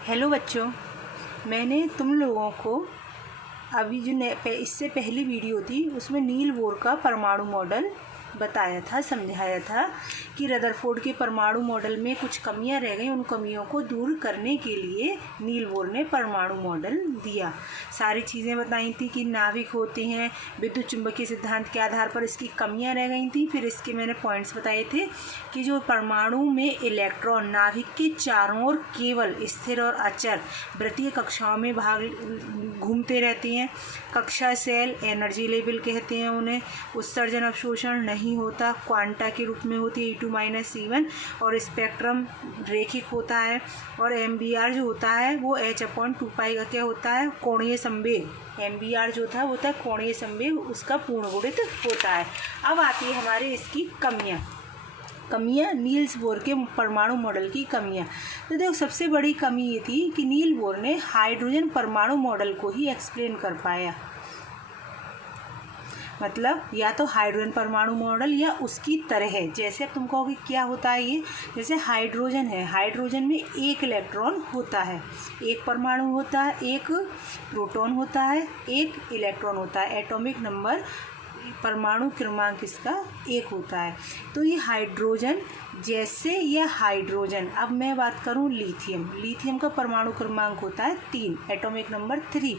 Hello बच्चों, मैंने तुम लोगों को अभी जो इससे पहली वीडियो थी उसमें नील बोर का परमाणु मॉडल बताया था, समझाया था कि रदरफोर्ड के परमाणु मॉडल में कुछ कमियां रह गई। उन कमियों को दूर करने के लिए नील बोर ने परमाणु मॉडल दिया। सारी चीज़ें बताई थी कि नाभिक होते हैं, विद्युत चुंबकीय सिद्धांत के आधार पर इसकी कमियां रह गई थी। फिर इसके मैंने पॉइंट्स बताए थे कि जो परमाणु में इलेक्ट्रॉन नाभिक के चारों ओर केवल स्थिर और अचर वृत्तीय कक्षाओं में घूमते रहते हैं। कक्षा सेल एनर्जी लेवल कहते हैं उन्हें। उत्सर्जन अवशोषण नहीं होता, क्वांटा के रूप में होती है E2 C1, और स्पेक्ट्रम रेखिक होता है। और MBR जो होता है वो h/2π का क्या होता है, कोणीय संवेग। MBR जो था वो था कोणीय संवेग, उसका पूर्ण गुणित होता है। अब आती है हमारे इसकी कमियाँ नील्स बोर के परमाणु मॉडल की कमियाँ। तो देखो, सबसे बड़ी कमी ये थी कि नील बोर ने हाइड्रोजन परमाणु मॉडल को ही एक्सप्लेन कर पाया। मतलब या तो हाइड्रोजन परमाणु मॉडल या उसकी तरह है। जैसे अब तुम कहोगे क्या होता है ये, जैसे हाइड्रोजन है, हाइड्रोजन में एक इलेक्ट्रॉन होता है, एक परमाणु होता है, एक प्रोटॉन होता है, एक इलेक्ट्रॉन होता है। एटॉमिक नंबर परमाणु क्रमांक इसका 1 होता है। तो ये हाइड्रोजन जैसे यह हाइड्रोजन। अब मैं बात करूं लिथियम का परमाणु क्रमांक होता है 3, एटॉमिक नंबर 3।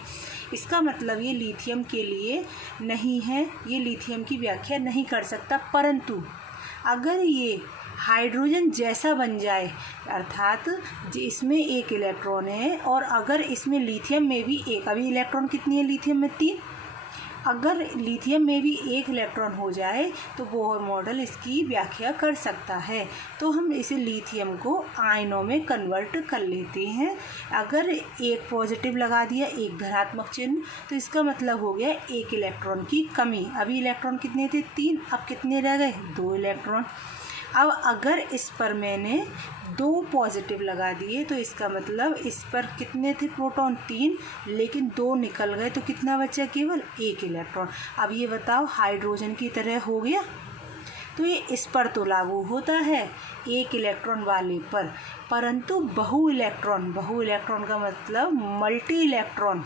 इसका मतलब ये लिथियम के लिए नहीं है, ये लिथियम की व्याख्या नहीं कर सकता। परंतु अगर ये हाइड्रोजन जैसा बन जाए, अर्थात इसमें एक इलेक्ट्रॉन है और अगर इसमें लिथियम में भी एक, अभी इलेक्ट्रॉन कितनी है लिथियम में 3, अगर लिथियम में भी एक इलेक्ट्रॉन हो जाए तो बोर मॉडल इसकी व्याख्या कर सकता है। तो हम इसे लिथियम को आयनों में कन्वर्ट कर लेते हैं। अगर एक पॉजिटिव लगा दिया, एक धनात्मक चिन्ह, तो इसका मतलब हो गया एक इलेक्ट्रॉन की कमी। अभी इलेक्ट्रॉन कितने थे 3, अब कितने रह गए 2 इलेक्ट्रॉन। अब अगर इस पर मैंने 2 पॉजिटिव लगा दिए तो इसका मतलब इस पर कितने थे प्रोटॉन 3, लेकिन 2 निकल गए तो कितना बचा, केवल 1 इलेक्ट्रॉन। अब ये बताओ हाइड्रोजन की तरह हो गया। तो ये इस पर तो लागू होता है एक इलेक्ट्रॉन वाले पर, परंतु बहु इलेक्ट्रॉन का मतलब मल्टी इलेक्ट्रॉन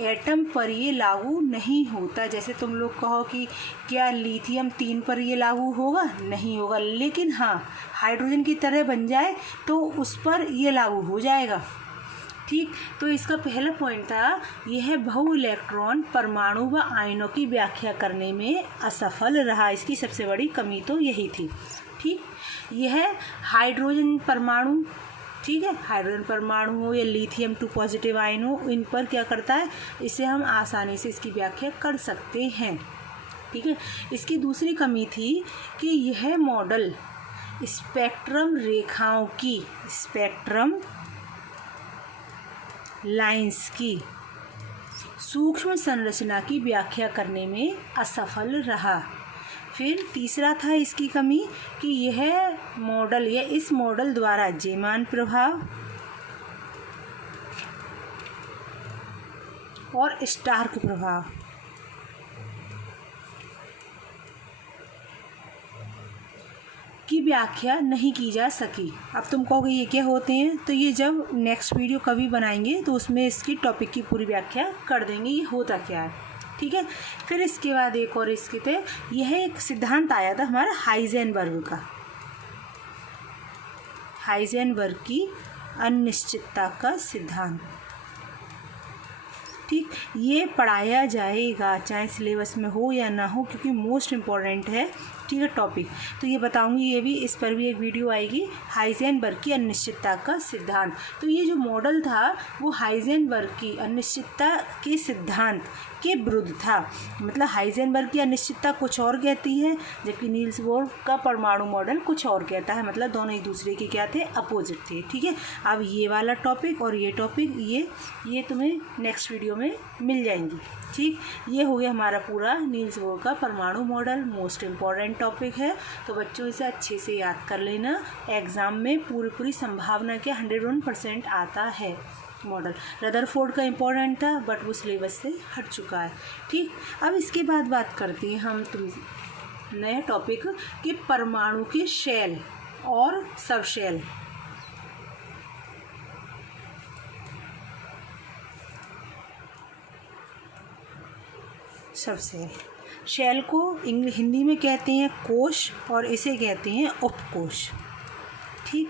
एटम पर ये लागू नहीं होता। जैसे तुम लोग कहो कि क्या लिथियम 3 पर ये लागू होगा, नहीं होगा। लेकिन हाँ, हाइड्रोजन की तरह बन जाए तो उस पर ये लागू हो जाएगा। ठीक, तो इसका पहला पॉइंट था यह बहु इलेक्ट्रॉन परमाणु व आयनों की व्याख्या करने में असफल रहा। इसकी सबसे बड़ी कमी तो यही थी। ठीक, यह हाइड्रोजन परमाणु, ठीक है, हाइड्रोजन परमाणु हो या लिथियम 2 पॉजिटिव आयन हो, इन पर क्या करता है, इसे हम आसानी से इसकी व्याख्या कर सकते हैं। ठीक है, इसकी दूसरी कमी थी कि यह मॉडल स्पेक्ट्रम रेखाओं की, स्पेक्ट्रम लाइंस की सूक्ष्म संरचना की व्याख्या करने में असफल रहा। फिर तीसरा था इसकी कमी कि यह मॉडल या इस मॉडल द्वारा जेमान प्रभाव और स्टार्क प्रभाव की व्याख्या नहीं की जा सकी। अब तुम कहोगे ये क्या होते हैं, तो ये जब नेक्स्ट वीडियो कभी बनाएंगे तो उसमें इसकी टॉपिक की पूरी व्याख्या कर देंगे ये होता क्या है। ठीक है, फिर इसके बाद एक और इसके थे, यह एक सिद्धांत आया था हमारा हाइजेनबर्ग का, हाइजेनबर्ग की अनिश्चितता का सिद्धांत। ठीक, ये पढ़ाया जाएगा चाहे सिलेबस में हो या ना हो, क्योंकि मोस्ट इम्पॉर्टेंट है। ठीक है टॉपिक, तो ये बताऊंगी, ये भी, इस पर भी एक वीडियो आएगी, हाइजेनबर्ग की अनिश्चितता का सिद्धांत। तो ये जो मॉडल था वो हाइजेनबर्ग की अनिश्चितता के सिद्धांत के विरुद्ध था। मतलब हाइजेनबर्ग की अनिश्चितता कुछ और कहती है, जबकि नील्स बोर का परमाणु मॉडल कुछ और कहता है। मतलब दोनों एक दूसरे के क्या थे, अपोजिट थे। ठीक है, अब ये वाला टॉपिक और ये टॉपिक ये तुम्हें नेक्स्ट वीडियो में मिल जाएंगी। ठीक, ये हो गया हमारा पूरा नील्स बोर का परमाणु मॉडल, मोस्ट इम्पॉर्टेंट टॉपिक है। तो बच्चों इसे अच्छे से याद कर लेना, एग्ज़ाम में पूरी संभावना के 101% आता है मॉडल। रदरफोर्ड का इम्पोर्टेंट था बट वो सिलेबस से हट चुका है। ठीक, अब इसके बाद बात करते हैं हम नया टॉपिक कि परमाणु के शेल और सबशेल। सबसेल। शेल को हिंदी में कहते हैं कोश और इसे कहते हैं उपकोश। ठीक,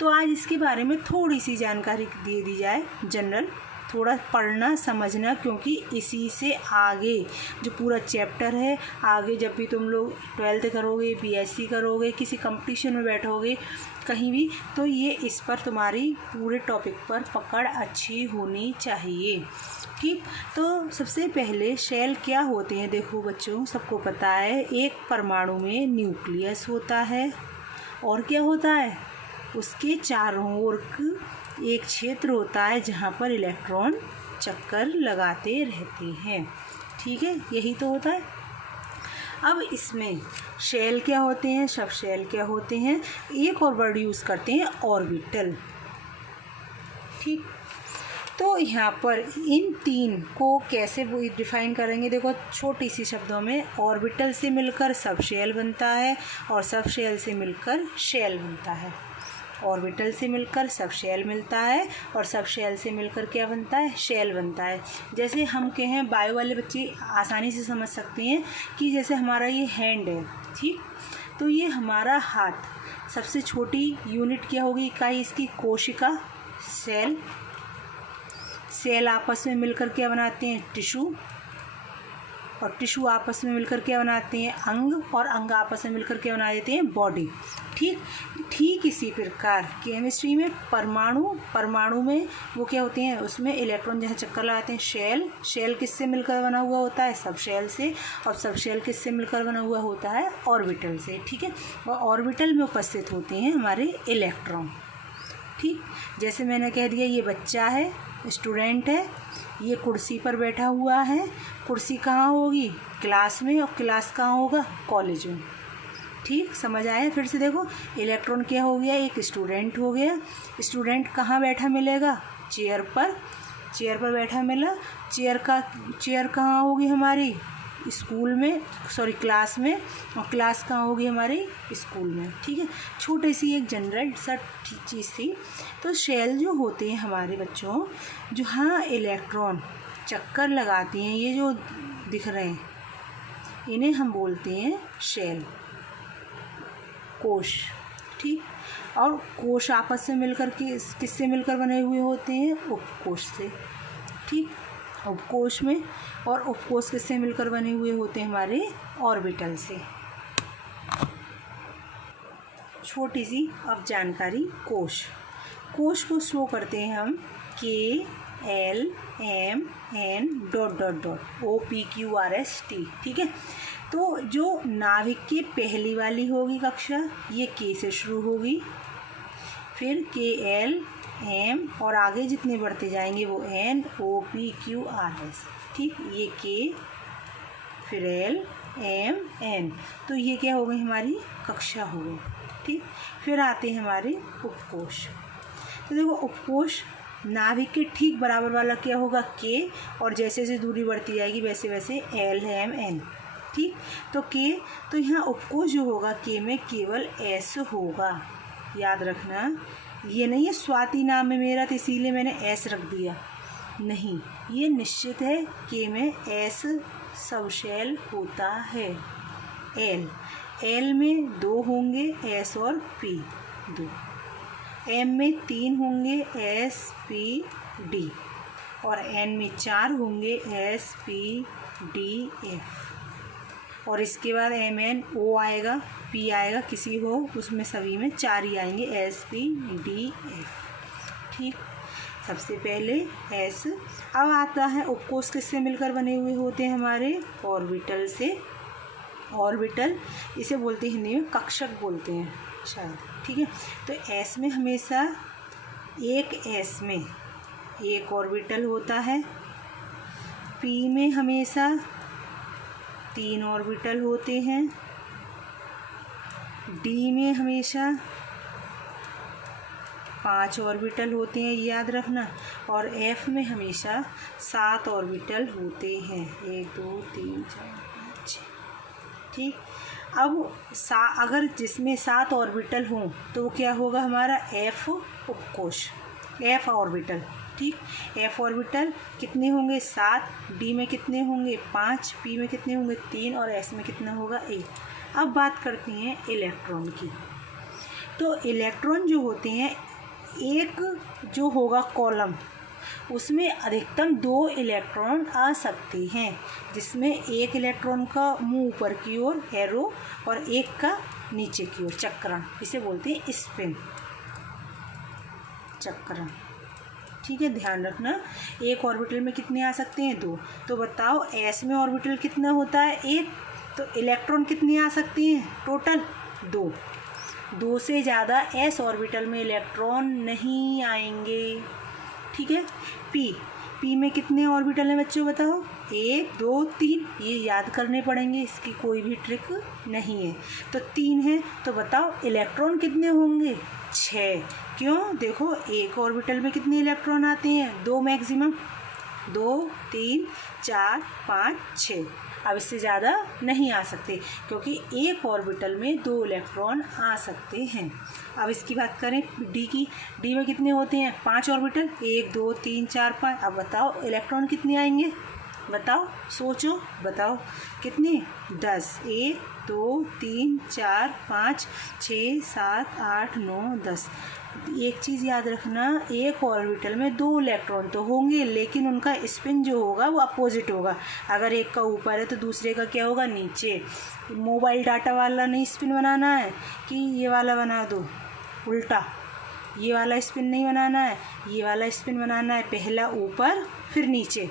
तो आज इसके बारे में थोड़ी सी जानकारी दे दी जाए जनरल, थोड़ा पढ़ना समझना, क्योंकि इसी से आगे जो पूरा चैप्टर है, आगे जब भी तुम लोग 12th करोगे, बीएससी करोगे, किसी कंपटीशन में बैठोगे कहीं भी, तो ये इस पर तुम्हारी पूरे टॉपिक पर पकड़ अच्छी होनी चाहिए। ठीक, तो सबसे पहले शेल क्या होते हैं? देखो बच्चों, सबको पता है एक परमाणु में न्यूक्लियस होता है और क्या होता है, उसके चारों ओर एक क्षेत्र होता है जहाँ पर इलेक्ट्रॉन चक्कर लगाते रहते हैं। ठीक है, यही तो होता है। अब इसमें शेल क्या होते हैं, सब शेल क्या होते हैं? एक और वर्ड यूज़ करते हैं, ऑर्बिटल। ठीक, तो यहाँ पर इन तीन को कैसे डिफाइन करेंगे? देखो छोटी सी शब्दों में, ऑर्बिटल से मिलकर सब शेल बनता है और सब शेल से मिलकर शेल बनता है। ऑर्बिटल से मिलकर सब शेल मिलता है और सब शेल से मिलकर क्या बनता है? शेल बनता है। जैसे हम कहें, बायो वाले बच्चे आसानी से समझ सकते हैं कि जैसे हमारा ये हैंड है, ठीक, तो ये हमारा हाथ, सबसे छोटी यूनिट क्या होगी, इकाई इसकी? कोशिका, सेल। सेल आपस में मिलकर क्या बनाते हैं? टिश्यू, और टिश्यू आपस में मिलकर क्या बनाते हैं? अंग, और अंग आपस में मिलकर क्या बना देते हैं? बॉडी। ठीक इसी प्रकार केमिस्ट्री में परमाणु में वो क्या होते हैं, उसमें इलेक्ट्रॉन जहाँ चक्कर लगाते हैं, शेल किससे मिलकर बना हुआ होता है? सब शेल से। और सब शेल किससे मिलकर बना हुआ होता है? ऑर्बिटल से। ठीक है, और ऑर्बिटल में उपस्थित होते हैं हमारे इलेक्ट्रॉन। ठीक, जैसे मैंने कह दिया, ये बच्चा है, स्टूडेंट है, ये कुर्सी पर बैठा हुआ है। कुर्सी कहाँ होगी? क्लास में, और क्लास कहाँ होगा? कॉलेज में। ठीक, समझ आया? फिर से देखो, इलेक्ट्रॉन क्या हो गया? एक स्टूडेंट हो गया। स्टूडेंट कहाँ बैठा मिलेगा? चेयर पर बैठा मिला। चेयर कहाँ होगी हमारी? स्कूल में, सॉरी क्लास में, और क्लास कहाँ होगी हमारी? स्कूल में। ठीक है, छोटी सी एक जनरल सा चीज़ थी। तो शेल जो होते हैं हमारे बच्चों, जो हाँ इलेक्ट्रॉन चक्कर लगाते हैं, ये जो दिख रहे हैं, इन्हें हम बोलते हैं शेल, कोश। ठीक, और कोश आपस में मिलकर के किससे मिलकर बने हुए होते हैं? उपकोश से। ठीक, उपकोश में, और उपकोश किससे मिलकर बने हुए होते हैं? हमारे ऑर्बिटल से। छोटी सी अब जानकारी, कोश को शो करते हैं हम KLMN ... OPQRST। ठीक है, तो जो नाभिक की पहली वाली होगी कक्षा, ये K से शुरू होगी, फिर KLM, और आगे जितने बढ़ते जाएंगे वो NOPQRS। ठीक, ये K, फिर LMN, तो ये क्या हो गई? हमारी कक्षा हो गई। ठीक, फिर आते हैं हमारे उपकोश। तो देखो, उपकोश नाभिक के ठीक बराबर वाला क्या होगा? K, और जैसे जैसे दूरी बढ़ती जाएगी वैसे वैसे LMN। ठीक, तो K, तो यहाँ उपकोश जो होगा K में केवल S होगा। याद रखना, ये नहीं है स्वाति नाम है मेरा तो इसीलिए मैंने S रख दिया, नहीं, ये निश्चित है K में S सब शेल होता है। L में 2 होंगे, S और P 2। M में 3 होंगे, S P D, और N में 4 होंगे, S P D F, और इसके बाद MN O आएगा, P आएगा, किसी हो उसमें सभी में 4 ही आएंगे, S P D F। ठीक, सबसे पहले S। अब आता है उपकोश किससे मिलकर बने हुए होते हैं? हमारे ऑर्बिटल से। ऑर्बिटल इसे बोलते हैं हिंदी में कक्षक बोलते हैं शायद। ठीक है, तो S में हमेशा एक S में एक ऑर्बिटल होता है। P में हमेशा 3 ऑर्बिटल होते हैं। D में हमेशा 5 ऑर्बिटल होते हैं, याद रखना, और F में हमेशा 7 ऑर्बिटल होते हैं, 1 2 3 4 5 6। ठीक, अब अगर जिसमें 7 ऑर्बिटल हों तो वो क्या होगा? हमारा F उपकोश। एफ ऑर्बिटल, ठीक। एफ ऑर्बिटल कितने होंगे 7, डी में कितने होंगे 5, पी में कितने होंगे 3 और एस में कितना होगा 1। अब बात करते हैं इलेक्ट्रॉन की। तो इलेक्ट्रॉन जो होते हैं, एक जो होगा कॉलम उसमें अधिकतम 2 इलेक्ट्रॉन आ सकते हैं, जिसमें एक इलेक्ट्रॉन का मुंह ऊपर की ओर एरो और एक का नीचे की ओर चक्रण, इसे बोलते हैं स्पिन, चक्रण, ठीक है। ध्यान रखना, एक ऑर्बिटल में कितने आ सकते हैं 2। तो बताओ एस में ऑर्बिटल कितना होता है 1, तो इलेक्ट्रॉन कितने आ सकते हैं टोटल 2 से ज़्यादा एस ऑर्बिटल में इलेक्ट्रॉन नहीं आएंगे, ठीक है। पी में कितने ऑर्बिटल हैं बच्चों बताओ 1 2 3, ये याद करने पड़ेंगे, इसकी कोई भी ट्रिक नहीं है। तो 3 है, तो बताओ इलेक्ट्रॉन कितने होंगे 6। क्यों, देखो एक ऑर्बिटल में कितने इलेक्ट्रॉन आते हैं 2 मैक्सिमम, 2 3 4 5 6। अब इससे ज़्यादा नहीं आ सकते क्योंकि एक ऑर्बिटल में 2 इलेक्ट्रॉन आ सकते हैं। अब इसकी बात करें डी की, डी में कितने होते हैं 5 ऑर्बिटल, 1 2 3 4 5। अब बताओ इलेक्ट्रॉन कितने आएंगे, बताओ सोचो, बताओ कितने 10, 1 2 3 4 5 6 7 8 9 10। एक चीज़ याद रखना, एक ऑर्बिटल में 2 इलेक्ट्रॉन तो होंगे, लेकिन उनका स्पिन जो होगा वो अपोजिट होगा। अगर एक का ऊपर है तो दूसरे का क्या होगा नीचे। मोबाइल डाटा वाला नहीं स्पिन बनाना है कि ये वाला बना दो उल्टा, ये वाला स्पिन नहीं बनाना है, ये वाला स्पिन बनाना है, पहला ऊपर फिर नीचे।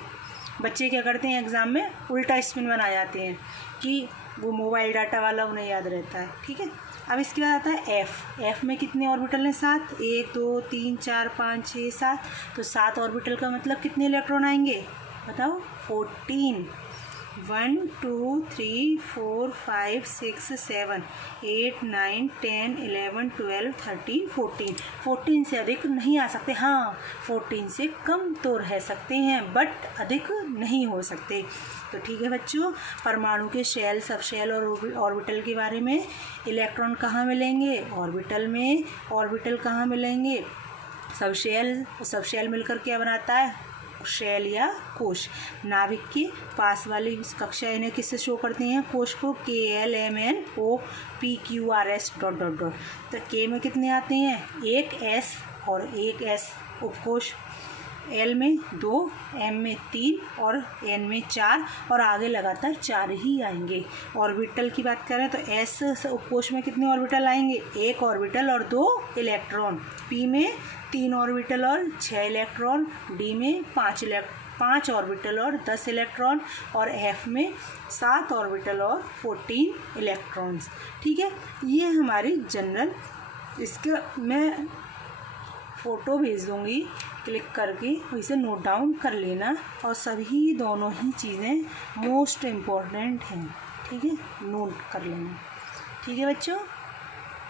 बच्चे क्या करते हैं एग्ज़ाम में उल्टा स्पिन बना जाते हैं कि वो मोबाइल डाटा वाला उन्हें याद रहता है, ठीक है। अब इसके बाद आता है एफ़ में कितने ऑर्बिटल हैं 7, 1 2 3 4 5 6 7। तो 7 ऑर्बिटल का मतलब कितने इलेक्ट्रॉन आएंगे बताओ 14। 1 2 3 4 5 6 7 8 9 10 11 12 13 14। 14 से अधिक नहीं आ सकते, हाँ 14 से कम तो रह सकते हैं बट अधिक नहीं हो सकते। तो ठीक है बच्चों, परमाणु के शेल, सब शेल और ऑर्बिटल के बारे में। इलेक्ट्रॉन कहाँ मिलेंगे ऑर्बिटल में, ऑर्बिटल कहाँ मिलेंगे सब शेल मिलकर क्या बनाता है शेल या कोश। नाभिक के पास वाली कक्षा इन्हें किससे शो करते हैं कोश को, KLMNOPQRS डॉट डॉट डॉट। तो के में कितने आते हैं एक एस और एक एस उपकोश, एल में 2, एम में 3 और एन में 4 और आगे लगातार 4 ही आएंगे। ऑर्बिटल की बात करें तो एस उपकोश में कितने ऑर्बिटल आएंगे 1 ऑर्बिटल और 2 इलेक्ट्रॉन, पी में 3 ऑर्बिटल और 6 इलेक्ट्रॉन, डी में 5 ऑर्बिटल और 10 इलेक्ट्रॉन और एफ में 7 ऑर्बिटल और 14 इलेक्ट्रॉन्स। ठीक है, ये हमारी जनरल, इसका मैं फ़ोटो भेज दूँगी क्लिक करके, इसे नोट डाउन कर लेना। और सभी दोनों ही चीज़ें मोस्ट इम्पॉर्टेंट हैं, ठीक है, नोट कर लेना। ठीक है बच्चों।